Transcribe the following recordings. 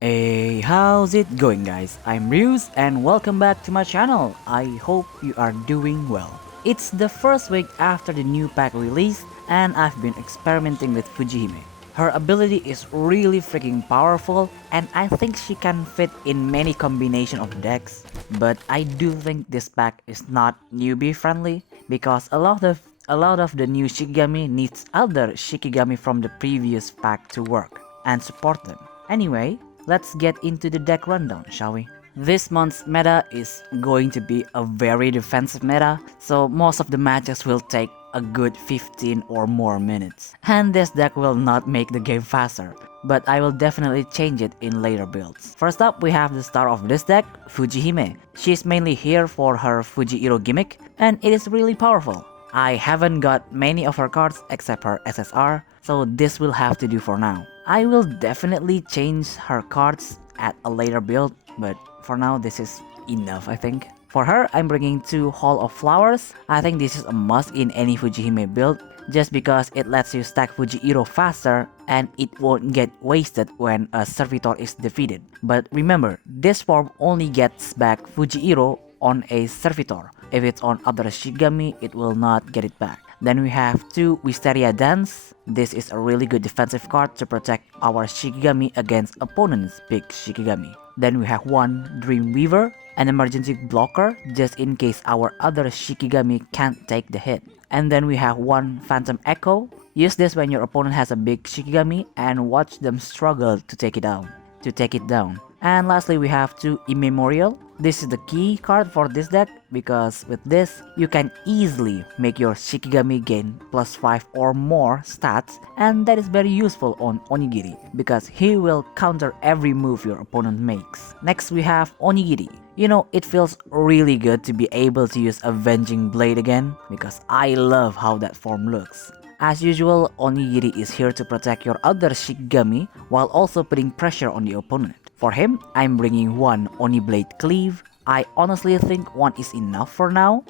Hey, how's it going guys? I'm Ryus and welcome back to my channel. I hope you are doing well. It's the first week after the new pack release and I've been experimenting with Fujihime. Her ability is really freaking powerful and I think she can fit in many combination of decks. But I do think this pack is not newbie friendly because a lot of the new Shikigami needs other Shikigami from the previous pack to work and support them. Anyway, let's get into the deck rundown, shall we? This month's meta is going to be a very defensive meta, so most of the matches will take a good 15 or more minutes. And this deck will not make the game faster, but I will definitely change it in later builds. First up, we have the star of this deck, Fujihime. She's mainly here for her Fujihiro gimmick, and it is really powerful. I haven't got many of her cards except her SSR, so this will have to do for now. I will definitely change her cards at a later build, but for now this is enough I think. For her, I'm bringing 2 Hall of Flowers. I think this is a must in any Fujihime build, just because it lets you stack Fujihiro faster and it won't get wasted when a Servitor is defeated. But remember, this form only gets back Fujihiro on a Servitor. If it's on other Shikigami, it will not get it back. Then we have 2 Wisteria Dance. This is a really good defensive card to protect our Shikigami against opponent's big Shikigami. Then we have 1 Dreamweaver, an emergency blocker just in case our other Shikigami can't take the hit. And then we have 1 Phantom Echo. Use this when your opponent has a big Shikigami and watch them struggle to take it down. And lastly, we have 2 Immemorial. This is the key card for this deck because with this, you can easily make your Shikigami gain +5 or more stats, and that is very useful on Onigiri because he will counter every move your opponent makes. Next, we have Onigiri. You know, it feels really good to be able to use Avenging Blade again because I love how that form looks. As usual, Onigiri is here to protect your other Shikigami while also putting pressure on the opponent. For him, I'm bringing 1 Oniblade Cleave. I honestly think 1 is enough for now,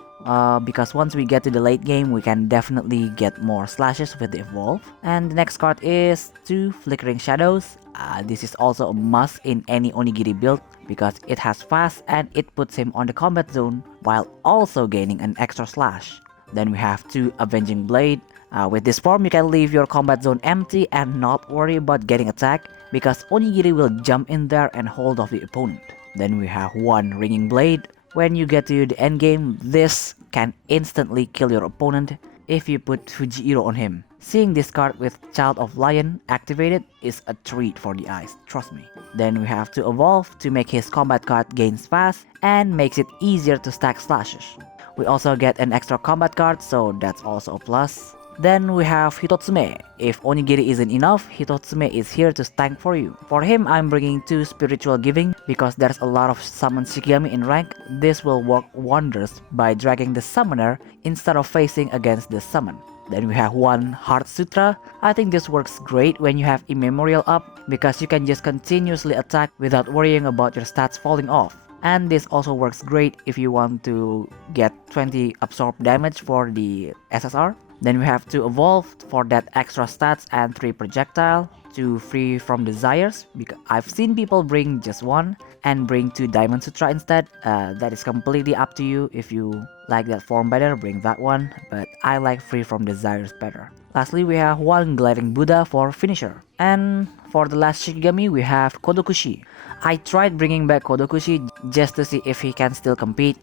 because once we get to the late game, we can definitely get more slashes with the Evolve. And the next card is 2 Flickering Shadows. This is also a must in any Onigiri build because it has fast and it puts him on the combat zone while also gaining an extra slash. Then we have 2 Avenging Blade. With this form, you can leave your combat zone empty and not worry about getting attacked because Onigiri will jump in there and hold off the opponent. Then we have 1 Ringing Blade. When you get to the endgame, this can instantly kill your opponent if you put Fujihiro on him. Seeing this card with Child of Lion activated is a treat for the eyes, trust me. Then we have to evolve to make his combat card gains fast and makes it easier to stack slashes. We also get an extra combat card, so that's also a plus. Then we have Hitotsume. If Onigiri isn't enough, Hitotsume is here to tank for you. For him, I'm bringing 2 Spiritual Giving because there's a lot of summon Shikigami in rank. This will work wonders by dragging the summoner instead of facing against the summon. Then we have 1 Heart Sutra. I think this works great when you have Immemorial up because you can just continuously attack without worrying about your stats falling off. And this also works great if you want to get 20 absorb damage for the SSR. Then we have to evolve for that extra stats and 3 projectile to free from desires because I've seen people bring just 1 and bring 2 Diamond Sutra instead. That is completely up to you. If you like that form better, bring that one, but I like free from desires better. Lastly, we have 1 Gliding Buddha for finisher. And for the last Shikigami, we have Kodokushi. I tried bringing back Kodokushi just to see if he can still compete.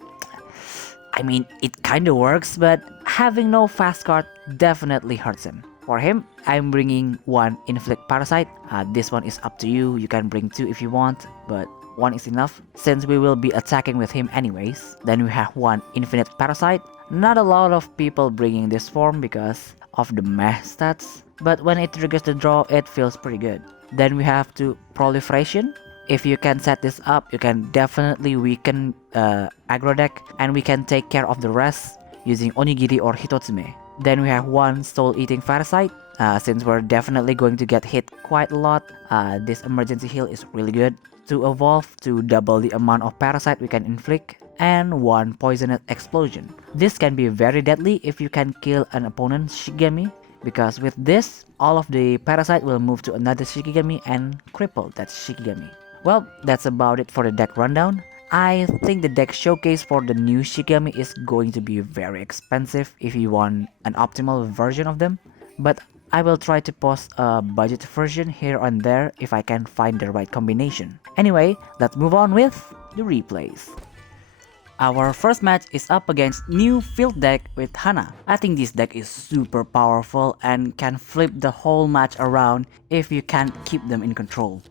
I mean, it kinda works, but having no fast card definitely hurts him. For him, I'm bringing 1 Inflict Parasite. This one is up to you, you can bring 2 if you want, but 1 is enough since we will be attacking with him anyways. Then we have 1 Infinite Parasite. Not a lot of people bringing this form because of the meh stats, but when it triggers the draw, it feels pretty good. Then we have 2 Proliferation. If you can set this up, you can definitely weaken aggro deck and we can take care of the rest using Onigiri or Hitotsume. Then we have 1 Soul Eating Parasite. Since we're definitely going to get hit quite a lot, this emergency heal is really good. To evolve to double the amount of parasite we can inflict, and 1 Poisonous Explosion. This can be very deadly if you can kill an opponent's Shigami because with this, all of the parasite will move to another Shikigami and cripple that Shikigami. Well, that's about it for the deck rundown. I think the deck showcase for the new Shikigami is going to be very expensive if you want an optimal version of them, but I will try to post a budget version here and there if I can find the right combination. Anyway, let's move on with the replays. Our first match is up against new field deck with Hana. I think this deck is super powerful and can flip the whole match around if you can't keep them in control.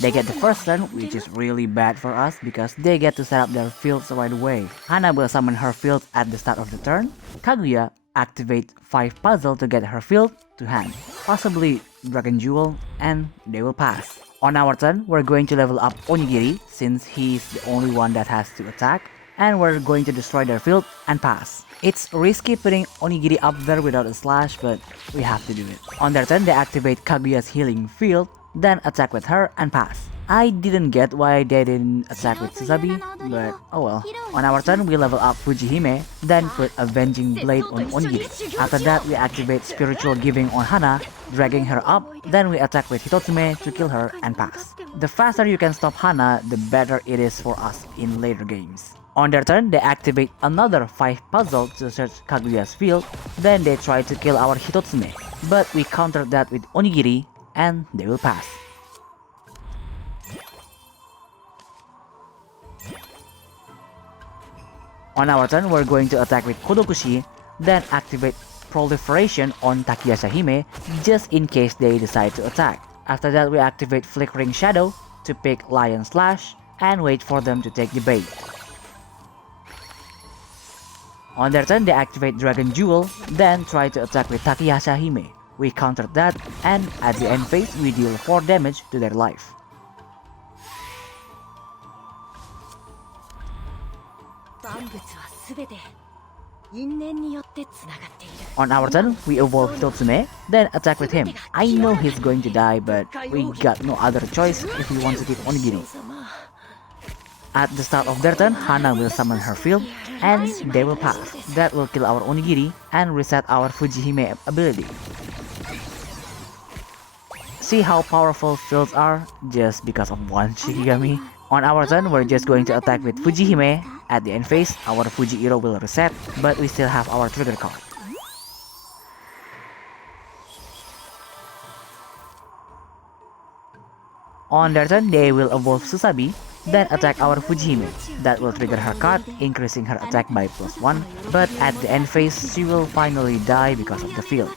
They get the first turn, which is really bad for us because they get to set up their fields right away. Hana will summon her field at the start of the turn. Kaguya activate 5 puzzle to get her field to hand, possibly Dragon Jewel, and they will pass. On our turn, we're going to level up Onigiri since he's the only one that has to attack, and we're going to destroy their field and pass. It's risky putting Onigiri up there without a slash, but we have to do it. On their turn, they activate Kaguya's healing field, then attack with her and pass. I didn't get why they didn't attack with Susabi, but oh well. On our turn, we level up Fujihime, then put Avenging Blade on Onigiri. After that, we activate Spiritual Giving on Hana, dragging her up, then we attack with Hitotsume to kill her and pass. The faster you can stop Hana, the better it is for us in later games. On their turn, they activate another 5 puzzle to search Kaguya's field, then they try to kill our Hitotsume, but we countered that with Onigiri, and they will pass. On our turn, we're going to attack with Kodokushi, then activate Proliferation on Takayashahime just in case they decide to attack. After that, we activate Flickering Shadow to pick Lion Slash and wait for them to take the bait. On their turn, they activate Dragon Jewel, then try to attack with Takayashahime. We countered that, and at the end phase, we deal 4 damage to their life. On our turn, we evolve Hitotsume, then attack with him. I know he's going to die, but we got no other choice if we want to keep Onigiri. At the start of their turn, Hana will summon her field, and they will pass. That will kill our Onigiri and reset our Fujihime ability. See how powerful fields are just because of one Shikigami? On our turn, we're just going to attack with Fujihime. At the end phase, our Fujihiro will reset, but we still have our trigger card. On their turn, they will evolve Susabi, then attack our Fujihime. That will trigger her card, increasing her attack by +1, but at the end phase, she will finally die because of the field.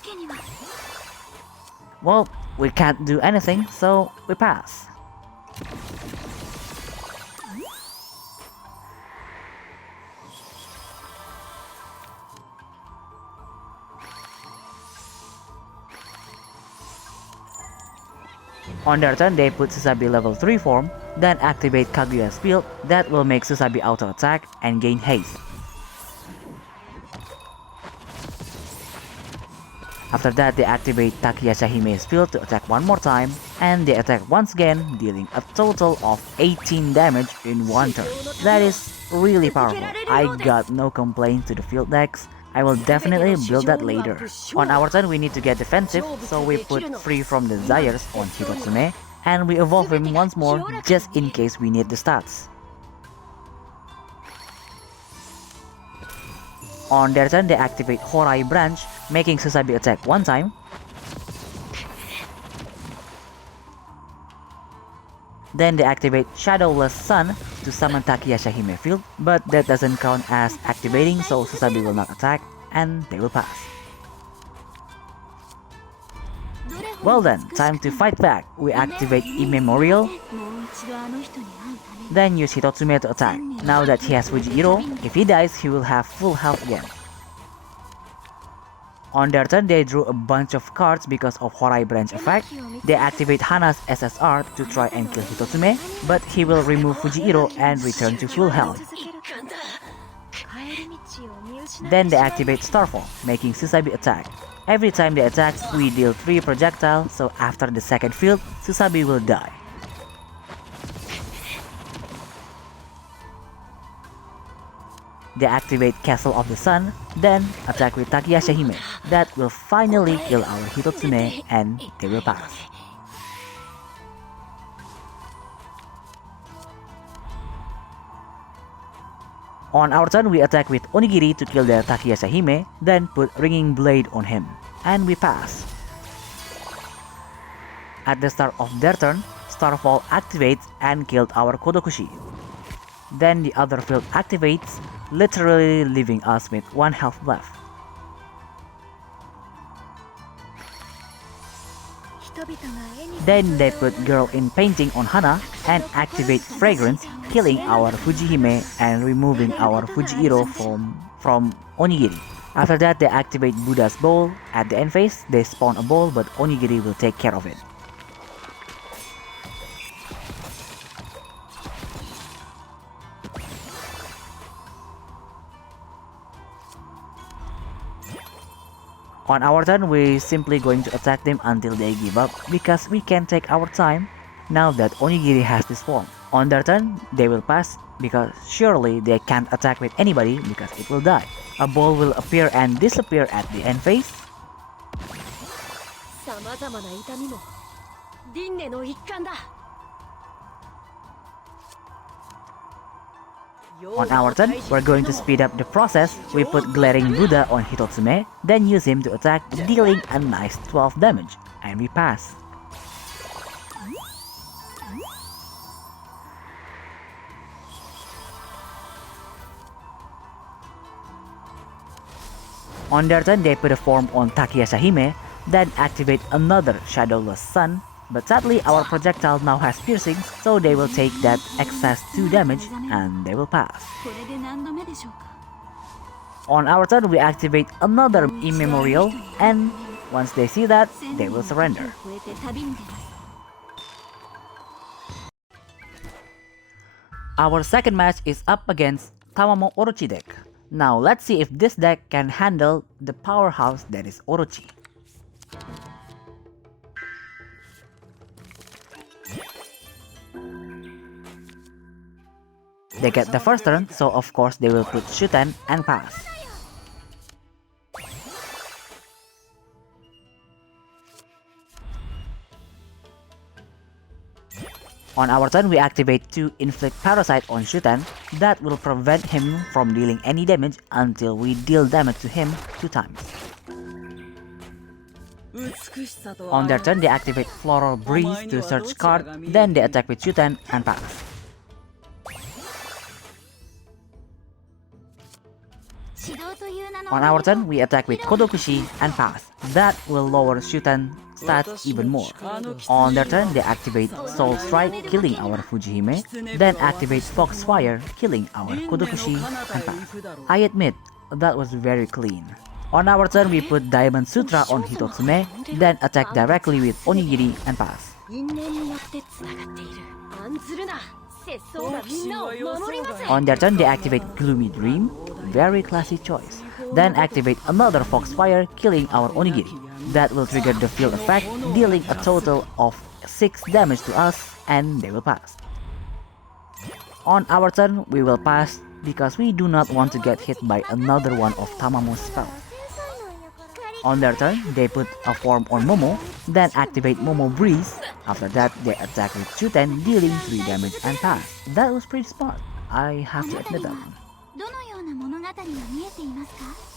Well, we can't do anything, so we pass. On their turn, they put Susabi level 3 form, then activate Kaguya's field that will make Susabi auto attack and gain haste. After that, they activate Takayashihime's field to attack one more time, and they attack once again, dealing a total of 18 damage in one turn. That is really powerful. I got no complaints to the field decks. I will definitely build that later. On our turn, we need to get defensive, so we put Free from Desires on Hitotsume, and we evolve him once more just in case we need the stats. On their turn, they activate Horai Branch, making Susabi attack one time. Then they activate Shadowless Sun to summon Takayashihime field, but that doesn't count as activating, so Susabi will not attack, and they will pass. Well then, time to fight back. We activate Immemorial, then use Hitotsume to attack. Now that he has Fujihiro, if he dies, he will have full health again. On their turn, they drew a bunch of cards because of Horai Branch effect. They activate Hana's SSR to try and kill Hitotsume, but he will remove Fujihiro and return to full health. Then they activate Starfall, making Susabi attack. Every time they attack, we deal 3 projectiles, so after the second field, Susabi will die. they activate Castle of the Sun, then attack with Takayashihime. That will finally kill our Hitotsume and they will pass. On our turn, we attack with Onigiri to kill their Takayashihime, then put Ringing Blade on him, and we pass. At the start of their turn, Starfall activates and killed our Kodokushi. Then the other field activates, literally leaving us with 1 health left. Then they put Girl in Painting on Hana and activate Fragrance, killing our Fujihime and removing our Fujihiro from Onigiri. After that, they activate Buddha's Bowl. At the end phase, they spawn a bowl, but Onigiri will take care of it. On our turn, we're simply going to attack them until they give up because we can take our time now that Onigiri has this form. On their turn, they will pass because surely they can't attack with anybody because it will die. A ball will appear and disappear at the end phase. On our turn, we're going to speed up the process. We put Glaring Buddha on Hitotsume, then use him to attack, dealing a nice 12 damage, and we pass. On their turn, they put a form on Takayashihime, then activate another Shadowless Sun. But sadly, our projectile now has piercing, so they will take that excess 2 damage and they will pass. On our turn, we activate another Immemorial, and once they see that, they will surrender. Our second match is up against Tamamo Orochi deck. Now let's see if this deck can handle the powerhouse that is Orochi. They get the first turn, so of course they will put Shuten and pass. On our turn, we activate 2 Inflict Parasite on Shuten. That will prevent him from dealing any damage until we deal damage to him 2 times. On their turn, they activate Floral Breeze to search card, then they attack with Shuten and pass. On our turn, we attack with Kodokushi and pass. That will lower Shuten stats even more. On their turn, they activate Soul Strike, killing our Fujihime, then activate Foxfire, killing our Kodokushi and pass. I admit, that was very clean. On our turn, we put Diamond Sutra on Hitotsume, then attack directly with Onigiri and pass. On their turn, they activate Gloomy Dream, very classy choice. Then activate another Foxfire, killing our Onigiri. That will trigger the field effect, dealing a total of 6 damage to us, and they will pass. On our turn, we will pass because we do not want to get hit by another one of Tamamo's spells. On their turn, they put a form on Momo, then activate Momo Breeze. After that, they attack with Shuten, dealing 3 damage and pass. That was pretty smart, I have to admit that one.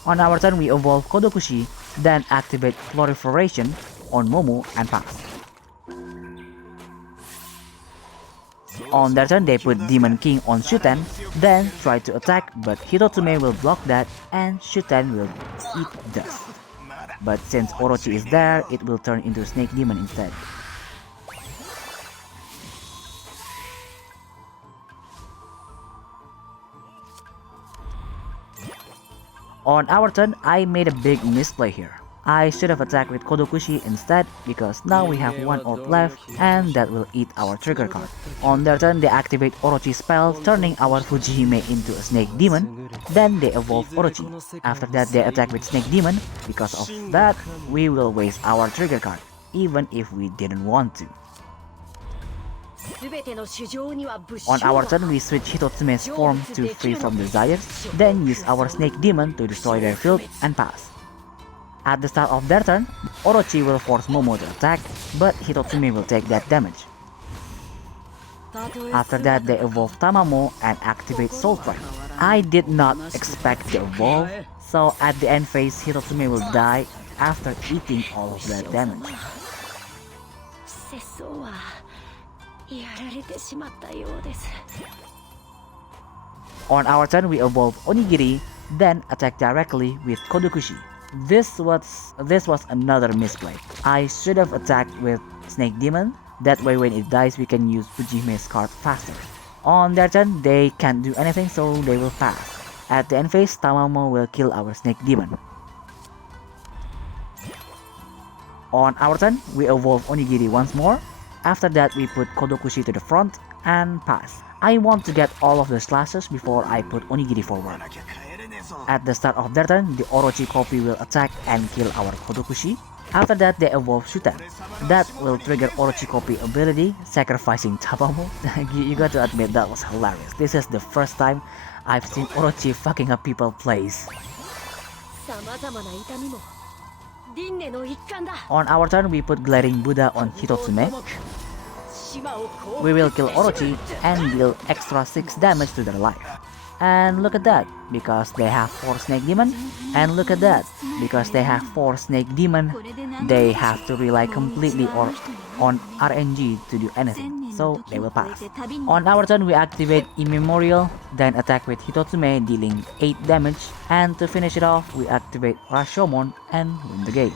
On our turn, we evolve Kodokushi, then activate Proliferation on Momo and pass. On their turn, they put Demon King on Shuten, then try to attack, but Hitotsume will block that and Shuten will eat dust. But since Orochi is there, it will turn into Snake Demon instead. On our turn, I made a big misplay here. I should have attacked with Kodokushi instead because now we have 1 orb left and that will eat our trigger card. On their turn, they activate Orochi spell, turning our Fujihime into a Snake Demon. Then they evolve Orochi. After that, they attack with Snake Demon. Because of that, we will waste our trigger card, even if we didn't want to. On our turn, we switch Hitotsume's form to free from desires, then use our Snake Demon to destroy their field and pass. At the start of their turn, Orochi will force Momo to attack, but Hitotsume will take that damage. After that, they evolve Tamamo and activate Soul Strike. I did not expect the evolve, so at the end phase, Hitotsume will die after eating all of that damage. On our turn, we evolve Onigiri, then attack directly with Kodokushi. This was another misplay. I should have attacked with Snake Demon. That way when it dies we can use Fujihime's card faster. On their turn, they can't do anything, so they will pass. At the end phase, Tamamo will kill our Snake Demon. On our turn, we evolve Onigiri once more. After that, we put Kodokushi to the front and pass. I want to get all of the slashes before I put Onigiri forward. At the start of their turn, the Orochi copy will attack and kill our Kodokushi. After that, they evolve Shuten. That will trigger Orochi copy ability, sacrificing Tamamo. You got to admit that was hilarious. This is the first time I've seen Orochi fucking up people plays. On our turn, we put Glaring Buddha on Hitotsume. We will kill Orochi and deal extra 6 damage to their life. And look at that, because they have 4 Snake Demon. And look at that, because they have 4 Snake Demon, they have to rely completely on RNG to do anything, so they will pass. On our turn, we activate Immemorial, then attack with Hitotsume dealing 8 damage, and to finish it off, we activate Rashomon and win the game.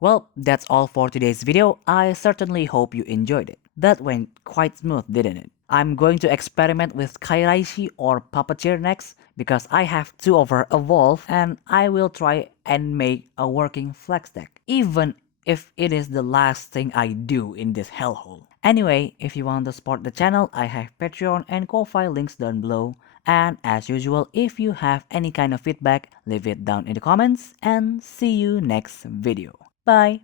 Well, that's all for today's video. I certainly hope you enjoyed it. That went quite smooth, didn't it? I'm going to experiment with Kairaishi or Puppeteer next because I have 2 of her evolve and I will try and make a working flex deck, even if it is the last thing I do in this hellhole. Anyway, if you want to support the channel, I have Patreon and Ko-Fi links down below. And as usual, if you have any kind of feedback, leave it down in the comments and see you next video. Bye!